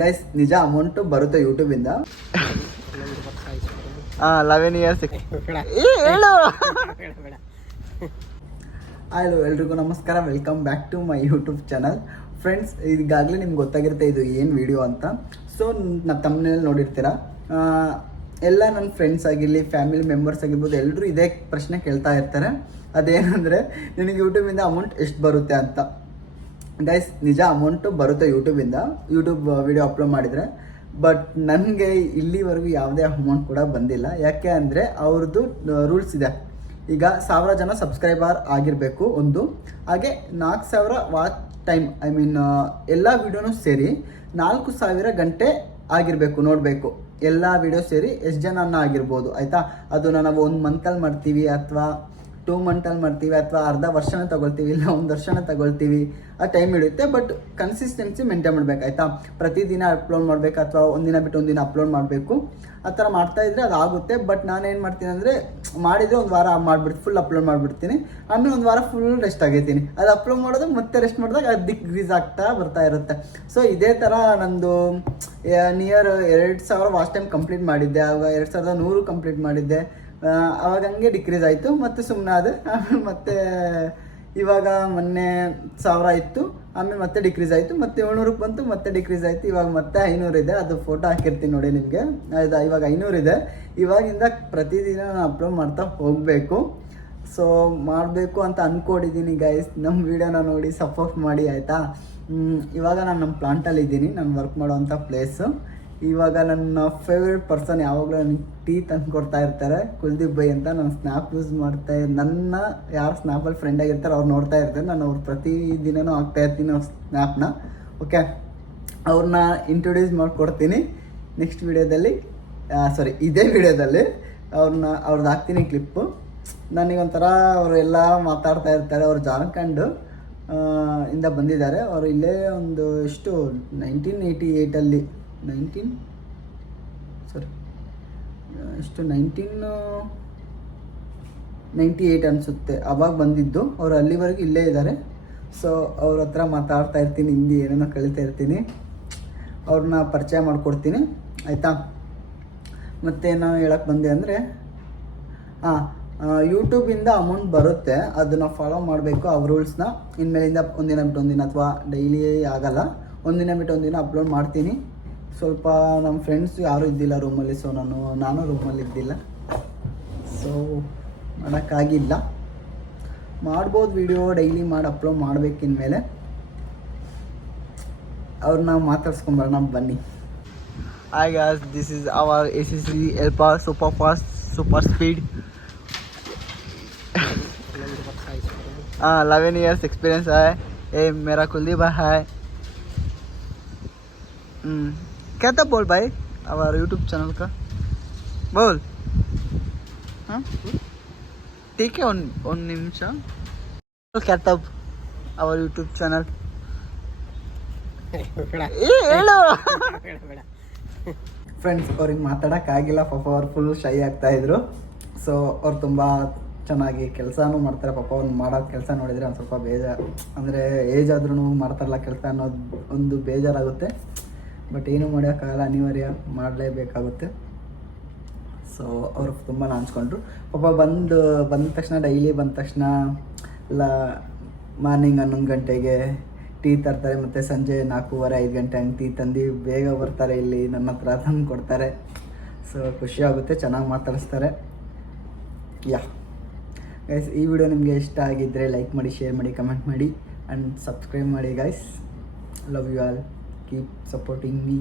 Guys ನಿಜ amount ಬರುತ್ತೆ ಯೂಟ್ಯೂಬಿಂದ. 11 years. ಹೇಳು. ಹಲೋ ಎಲ್ರಿಗೂ ನಮಸ್ಕಾರ, welcome back to my YouTube channel. Friends, ಈಗಾಗಲೇ ನಿಮ್ಗೆ ಗೊತ್ತಾಗಿರುತ್ತೆ ಇದು ಏನು ವಿಡಿಯೋ ಅಂತ. ಸೊ ನಾನು ತಮ್ಮನೇಲಿ ನೋಡಿರ್ತೀರ, ಎಲ್ಲ ನನ್ನ ಫ್ರೆಂಡ್ಸ್ ಆಗಿರಲಿ, ಫ್ಯಾಮಿಲಿ ಮೆಂಬರ್ಸ್ ಆಗಿರ್ಬೋದು, ಎಲ್ಲರೂ ಇದೇ ಪ್ರಶ್ನೆ ಕೇಳ್ತಾ ಇರ್ತಾರೆ. ಅದೇನಂದರೆ, ನಿನಗೆ ಯೂಟ್ಯೂಬಿಂದ ಅಮೌಂಟ್ ಎಷ್ಟು ಬರುತ್ತೆ ಅಂತ. ಗೈಸ್ ನಿಜ ಅಮೌಂಟು ಬರುತ್ತೆ ಯೂಟ್ಯೂಬಿಂದ, ಯೂಟ್ಯೂಬ್ ವಿಡಿಯೋ ಅಪ್ಲೋಡ್ ಮಾಡಿದರೆ. ಬಟ್ ನನಗೆ ಇಲ್ಲಿವರೆಗೂ ಯಾವುದೇ ಅಮೌಂಟ್ ಕೂಡ ಬಂದಿಲ್ಲ. ಯಾಕೆ ಅಂದರೆ ಅವ್ರದ್ದು ರೂಲ್ಸ್ ಇದೆ. ಈಗ 1000 ಜನ ಸಬ್ಸ್ಕ್ರೈಬರ್ ಆಗಿರಬೇಕು ಒಂದು, ಹಾಗೆ 4000 ವಾಚ್ ಟೈಮ್, ಐ ಮೀನ್ ಎಲ್ಲ ವೀಡಿಯೋನೂ ಸೇರಿ 4000 ಗಂಟೆ ಆಗಿರಬೇಕು, ನೋಡಬೇಕು ಎಲ್ಲ ವೀಡಿಯೋ ಸೇರಿ ಎಷ್ಟು ಜನ ಆಗಿರ್ಬೋದು, ಆಯಿತಾ. ಅದು ನಾವು 1 ಮಂತಲ್ಲಿ ಮಾಡ್ತೀವಿ ಅಥವಾ 2 ಮಂತಲ್ಲಿ ಮಾಡ್ತೀವಿ ಅಥವಾ ಅರ್ಧ ವರ್ಷನ ತಗೊಳ್ತೀವಿ, ಇಲ್ಲ 1 ವರ್ಷನ ತಗೊಳ್ತೀವಿ, ಆ ಟೈಮ್ ಹಿಡಿಯುತ್ತೆ. ಬಟ್ ಕನ್ಸಿಸ್ಟೆನ್ಸಿ ಮೇಂಟೈನ್ ಮಾಡಬೇಕು, ಆಯಿತಾ. ಪ್ರತಿದಿನ ಅಪ್ಲೋಡ್ ಮಾಡಬೇಕು ಅಥವಾ ಒಂದಿನ ಬಿಟ್ಟು ಒಂದಿನ ಅಪ್ಲೋಡ್ ಮಾಡಬೇಕು. ಆ ಥರ ಮಾಡ್ತಾಯಿದ್ರೆ ಅದಾಗುತ್ತೆ. ಬಟ್ ನಾನೇನು ಮಾಡ್ತೀನಿ ಅಂದರೆ, ಮಾಡಿದರೆ 1 ವಾರ ಮಾಡಿಬಿಡ್ತೀನಿ, ಫುಲ್ ಅಪ್ಲೋಡ್ ಮಾಡಿಬಿಡ್ತೀನಿ. ಆಮೇಲೆ 1 ವಾರ ಫುಲ್ ರೆಸ್ಟ್ ಆಗಿರ್ತೀನಿ. ಅದು ಅಪ್ಲೋಡ್ ಮಾಡೋದು ಮತ್ತೆ ರೆಸ್ಟ್ ಮಾಡಿದಾಗ ಅದು ಡಿಕ್ರೀಸ್ ಆಗ್ತಾ ಬರ್ತಾ ಇರುತ್ತೆ. ಸೊ ಇದೇ ಥರ ನಂದು ನಿಯರ್ 2000 ವಾಚ್ ಟೈಮ್ ಕಂಪ್ಲೀಟ್ ಮಾಡಿದ್ದೆ. ಆವಾಗ 2100 ಕಂಪ್ಲೀಟ್ ಮಾಡಿದ್ದೆ. ಆವಾಗ ಹಂಗೆ ಡಿಕ್ರೀಸ್ ಆಯಿತು, ಮತ್ತು ಸುಮ್ಮನೆ ಅದು. ಆಮೇಲೆ ಮತ್ತೆ ಇವಾಗ ಮೊನ್ನೆ 1000 ಇತ್ತು, ಆಮೇಲೆ ಮತ್ತೆ ಡಿಕ್ರೀಸ್ ಆಯಿತು, ಮತ್ತೆ 700ಕ್ಕೆ ಬಂತು, ಮತ್ತೆ ಡಿಕ್ರೀಸ್ ಆಯಿತು. ಇವಾಗ ಮತ್ತೆ 500 ಇದೆ. ಅದು ಫೋಟೋ ಹಾಕಿರ್ತೀನಿ ನೋಡಿ ನಿಮಗೆ. ಅದು ಇವಾಗ 500 ಇದೆ. ಇವಾಗಿಂದ ಪ್ರತಿದಿನ ನಾನು ಅಪ್ಲೋಡ್ ಮಾಡ್ತಾ ಹೋಗಬೇಕು. ಸೊ ಮಾಡಬೇಕು ಅಂತ ಅಂದ್ಕೊಂಡಿದ್ದೀನಿ ಗೈಸ್. ನಮ್ಮ ವೀಡಿಯೋನ ನೋಡಿ ಸಪೋರ್ಟ್ ಮಾಡಿ, ಆಯಿತಾ. ಇವಾಗ ನಾನು ನಮ್ಮ ಪ್ಲಾಂಟಲ್ಲಿ ಇದ್ದೀನಿ, ನಾನು ವರ್ಕ್ ಮಾಡೋವಂಥ ಪ್ಲೇಸು. ಇವಾಗ ನನ್ನ ಫೇವ್ರೆಟ್ ಪರ್ಸನ್ ಯಾವಾಗಲೂ ನನಗೆ ಟೀ ತಂದು ಕೊಡ್ತಾ ಇರ್ತಾರೆ, ಕುಲ್ದೀಪ್ ಬೈ ಅಂತ. ನಾನು ಸ್ನ್ಯಾಪ್ ಯೂಸ್ ನನ್ನ ಯಾರು ಸ್ನ್ಯಾಪಲ್ಲಿ ಫ್ರೆಂಡ್ ಆಗಿರ್ತಾರೆ ಅವ್ರು ನೋಡ್ತಾ ಇರ್ತಾರೆ. ನಾನು ಅವ್ರು ಪ್ರತಿದಿನವೂ ಹಾಕ್ತಾ ಇರ್ತೀನಿ ಅವ್ರ ಸ್ನ್ಯಾಪ್ನ. ಓಕೆ, ಅವ್ರನ್ನ ಇಂಟ್ರೊಡ್ಯೂಸ್ ಮಾಡಿಕೊಡ್ತೀನಿ ನೆಕ್ಸ್ಟ್ ವೀಡಿಯೋದಲ್ಲಿ. ಇದೇ ವಿಡಿಯೋದಲ್ಲಿ ಅವ್ರದ್ದು ಹಾಕ್ತೀನಿ ಕ್ಲಿಪ್ಪು. ನನಗೊಂಥರ ಅವರೆಲ್ಲ ಮಾತಾಡ್ತಾ ಇರ್ತಾರೆ. ಅವ್ರು ಜಾರ್ಖಂಡು ಇಂದ ಬಂದಿದ್ದಾರೆ. ಅವರು ಇಲ್ಲೇ ಒಂದು 1988 1998 ಅನಿಸುತ್ತೆ, ಅವಾಗ ಬಂದಿದ್ದು. ಅವರು ಅಲ್ಲಿವರೆಗೂ ಇಲ್ಲೇ ಇದ್ದಾರೆ. ಸೊ ಅವ್ರ ಹತ್ರ ಮಾತಾಡ್ತಾ ಇರ್ತೀನಿ, ಹಿಂದಿ ಏನೇನೋ ಕಲಿತಾ ಇರ್ತೀನಿ. ಅವ್ರನ್ನ ಪರಿಚಯ ಮಾಡಿಕೊಡ್ತೀನಿ, ಆಯಿತಾ. ಮತ್ತೇನೋ ಹೇಳಕ್ಕೆ ಬಂದೆ ಅಂದರೆ, ಯೂಟ್ಯೂಬಿಂದ ಅಮೌಂಟ್ ಬರುತ್ತೆ, ಅದನ್ನು ಫಾಲೋ ಮಾಡಬೇಕು ಆ ರೂಲ್ಸ್ನ. ಇನ್ಮೇಲಿಂದ ಒಂದಿನ ಬಿಟ್ಟು ಒಂದಿನ ಅಥವಾ ಡೈಲಿ ಆಗಲ್ಲ, ಒಂದಿನ ಬಿಟ್ಟು ಒಂದಿನ ಅಪ್ಲೋಡ್ ಮಾಡ್ತೀನಿ. ಸ್ವಲ್ಪ ನಮ್ಮ ಫ್ರೆಂಡ್ಸ್ ಯಾರೂ ಇದ್ದಿಲ್ಲ ರೂಮಲ್ಲಿ, ಸೊ ನಾನು ರೂಮಲ್ಲಿ ಇದ್ದಿಲ್ಲ, ಸೊ ಮಾಡೋಕ್ಕಾಗಿಲ್ಲ. ಮಾಡ್ಬೋದು, ವಿಡಿಯೋ ಡೈಲಿ ಮಾಡಿ ಅಪ್ಲೋಡ್ ಮಾಡಬೇಕಿನ್ಮೇಲೆ. ಅವ್ರನ್ನ ಮಾತಾಡ್ಸ್ಕೊಂಬರೋಣ ಬನ್ನಿ. Hi guys, this is our ACC Elpa super fast, super speed. 11 years experience है. ये मेरा कुलदीप है. क्या था बोल भाई हमारा यूट्यूब चैनल का, बोल. हाँ ठीक है, 1 निमिष. क्या था our यूट्यूब चैनल. ಹೇಳು. ಫ್ರೆಂಡ್ಸ್, ಅವ್ರಿಗೆ ಮಾತಾಡೋಕ್ಕಾಗಿಲ್ಲ, ಪಾಪ ಅವ್ರು ಫುಲ್ ಶೈ ಆಗ್ತಾಯಿದ್ರು. ಸೊ ಅವ್ರು ತುಂಬ ಚೆನ್ನಾಗಿ ಕೆಲಸನೂ ಮಾಡ್ತಾರೆ. ಪಾಪ ಅವ್ರು ಮಾಡೋ ಕೆಲಸ ನೋಡಿದರೆ ಒಂದು ಸ್ವಲ್ಪ ಬೇಜಾರು, ಅಂದರೆ ಏಜ್ ಆದ್ರೂ ಮಾಡ್ತಾರಲ್ಲ ಕೆಲಸ ಅನ್ನೋದು ಒಂದು ಬೇಜಾರಾಗುತ್ತೆ. ಬಟ್ ಏನು ಮಾಡೋಕ್ಕಾಗಲ್ಲ, ಅನಿವಾರ್ಯ ಮಾಡಲೇಬೇಕಾಗುತ್ತೆ. ಸೊ ಅವರು ತುಂಬ ನಾಚ್ಕೊಂಡ್ರು. ಪಾಪ ಬಂದ ತಕ್ಷಣ, ಡೈಲಿ ಬಂದ ತಕ್ಷಣ ಎಲ್ಲ ಮಾರ್ನಿಂಗ್ 11 ಗಂಟೆಗೆ ಟೀ ತರ್ತಾರೆ, ಮತ್ತು ಸಂಜೆ 4:30-5 ಗಂಟೆ ಹಂಗೆ ಟೀ ತಂದು ಬೇಗ ಬರ್ತಾರೆ, ಇಲ್ಲಿ ನನ್ನ ಹತ್ರ ತಂದು ಕೊಡ್ತಾರೆ. ಸೊ ಖುಷಿ ಆಗುತ್ತೆ, ಚೆನ್ನಾಗಿ ಮಾತಾಡಿಸ್ತಾರೆ. ಗೈಸ್, ಈ ವಿಡಿಯೋ ನಿಮಗೆ ಇಷ್ಟ ಆಗಿದ್ದರೆ ಲೈಕ್ ಮಾಡಿ, ಶೇರ್ ಮಾಡಿ, ಕಮೆಂಟ್ ಮಾಡಿ ಆ್ಯಂಡ್ ಸಬ್ಸ್ಕ್ರೈಬ್ ಮಾಡಿ guys. Love you all, keep supporting me.